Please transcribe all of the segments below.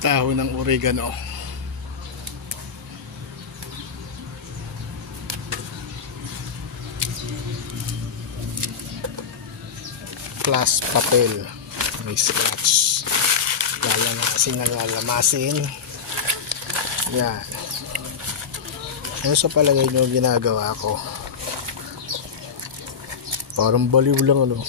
Dahon ng oregano. Plus papel. May scratch. Lalamasin. Yan. Ano sa palagay nyo ginagawa ko? Parang baliw lang ano.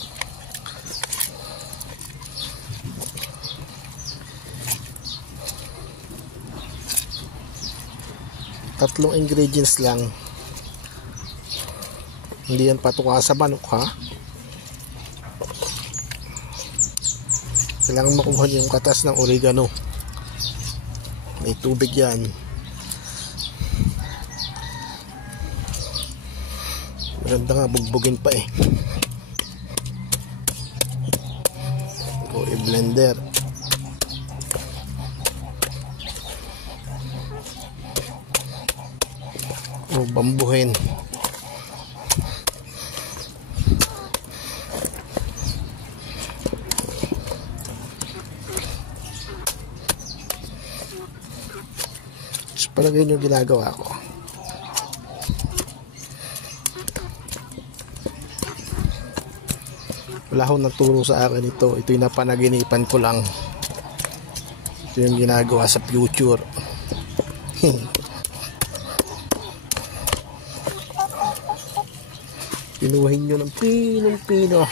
Tatlong ingredients lang. Hindi yan patuka sa manok ha. Kailangan makuha yung katas ng oregano. May tubig yan. Maganda nga bugbugin pa eh. O i-blender. O bambuhin. Palagay nyo ginagawa ko. Wala akong nagturo sa akin ito. Ito yung napanaginipan ko lang. Ito yung ginagawa sa future. Pinuhin nyo ng pinong-pino.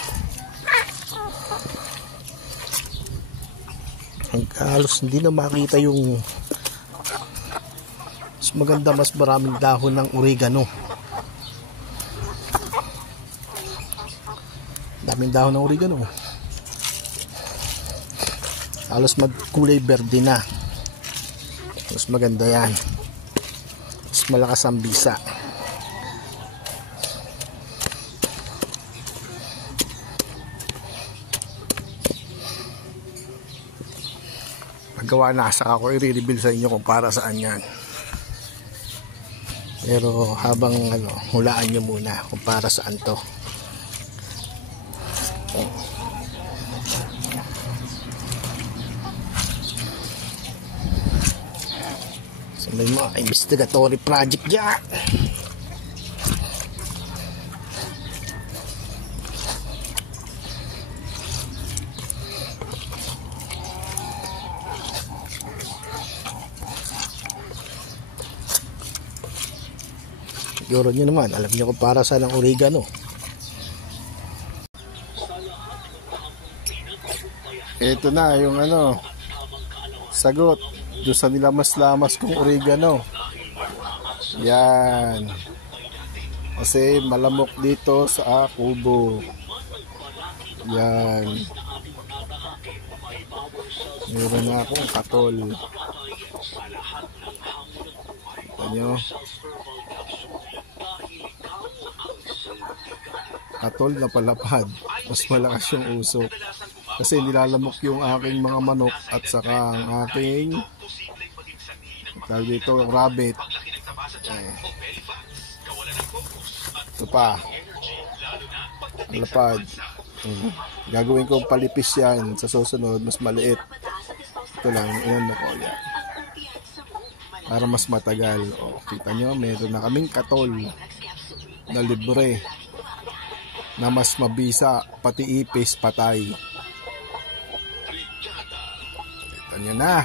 Halos hindi na makita yung maganda, mas maraming dahon ng oregano. Daming dahon ng oregano. Halos magkulay berde na. Mas maganda yan. Mas malakas ang bisa. Paggawa na, saka ako i-reveal sa inyo kung para saan yan. Pero habang hulaan nyo muna kung para saan to. So may mga investigatory project dyan. Siguro nyo naman, alam nyo kung para saan ang oregano. Ito na yung sagot doon sa nilamas-lamas kong oregano. Yan. Kasi malamok dito sa kubo. Yan. Meron na akong katol. Ito nyo. Katol na palapad. Mas malakas yung usok. Kasi nilalamok yung aking mga manok at saka ang aking tawag dito, rabbit. Ito pa. Palapad. Gagawin ko palipis yan sa susunod. Mas maliit. Ito lang. Ayan ako. Yan. Para mas matagal. O, kita nyo, meron na kaming katol na libre. Na mas mabisa, pati ipis patay. Ito nyo na.